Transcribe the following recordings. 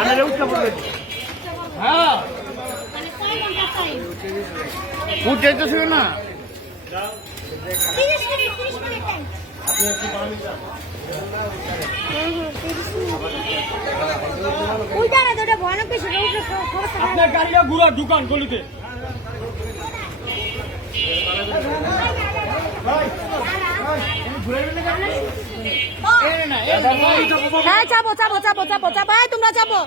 আনারে উঠতে পড়বে। হ্যাঁ উঠতে ছিল না আপনার গাড়িটা ঘুরা দোকান গলিতে। হ্যাঁ যাবো যাবো যাবো যাবো যাবো তোমরা যাবো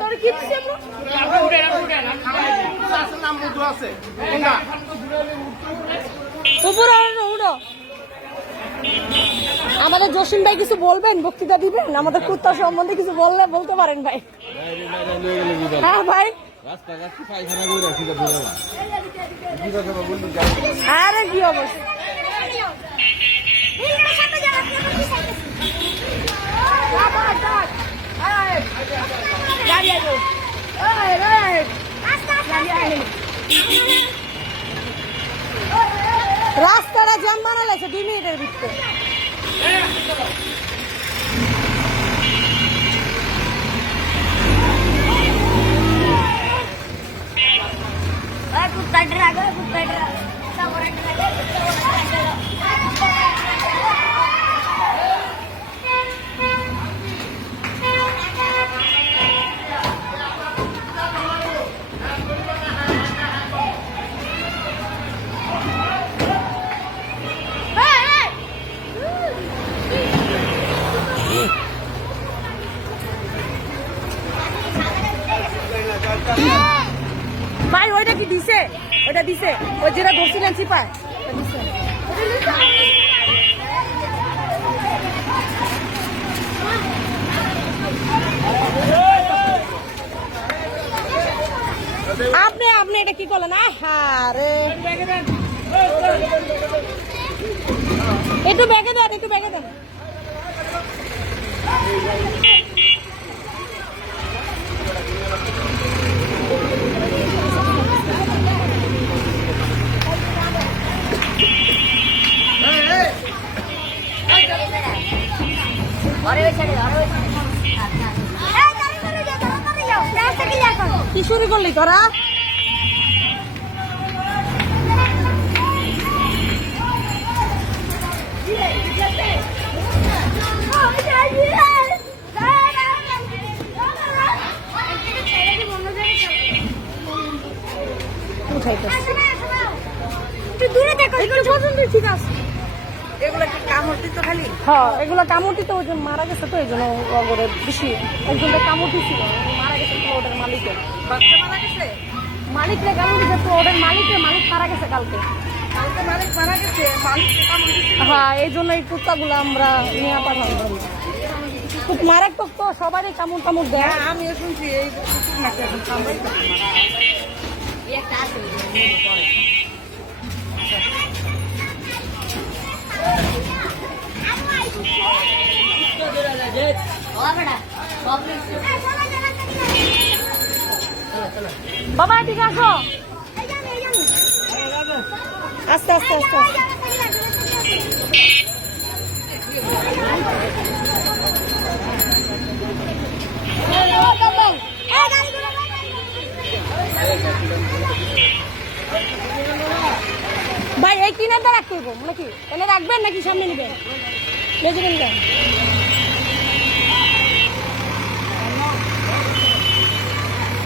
তোর কি উপরে উড়ো। আমাদের জসিম ভাই কিছু বলবেন, বক্তৃতা দিবেন আমাদের কুত্তা সম্বন্ধে কিছু বললে বলতে পারেন ভাই। হ্যাঁ ভাই আরে কি অবস্থা রাস্তাটা জ্যাম বানালেছে 2 মিনিটের ভিতরে। ভাই ওইটা কি দিছে? ওইটা দিছে ওই যেটা ধরছিলেন চিপায় আপনি আপনি এটা কি করলেন? আরে একটু ব্যাগে দেন, একটু ব্যাগে দেন। কি শুরু করলি তোরা? ঠিক আছে এগুলো কি কামড় দিত খালি? হ্যাঁ এগুলো কামড় দিত, ওই জন্য মারা গেছে। তো এই জন্য বেশি একজনটা কামড় দিছিল, মারা গেছে প্লটের মালিকের। মারা গেছে মালিকরে কামড় দিতে, প্লটের মালিক মারা গেছে কালকে। মালিক মারা গেছে, হ্যাঁ এই জন্য এই কুত্তাগুলো আমরা নিয়ে পাঠাই। খুব মারাত্মক তো, সবারই কামড় টামড় দেয়। আমিও শুনছি এই বাবা ঠিক আছো? আস্তে আস্তে আস্তে ভাই এই কিনারটা রাখতে হইব নাকি? এনে রাখবেন নাকি সামনে নেবেন? বেজে নেবেন।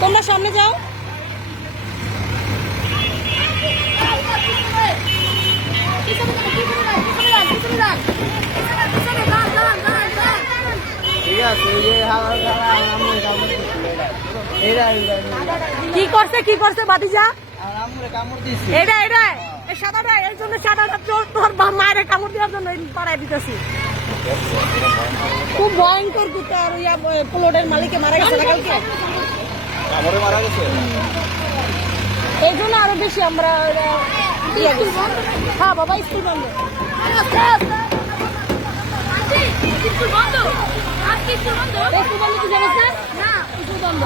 তোমরা সামনে যাও। কি করছে কি করছে বাতিজা? এটা এটা সাদাটা, এই জন্য সাদাটা তোর মায়ের কামড় দেওয়ার জন্য পাড়ায় দিতেছি। খুব ভয়ঙ্কর কুত্তা। আর প্লটের মালিকে মারা গেছে না কালকে, মারা গেছে। এই জন্য আরো বেশি আমরা হ্যাঁ বাবা স্কুল বন্ধ। স্কুল বন্ধ কি জানিস না? স্কুল বন্ধ।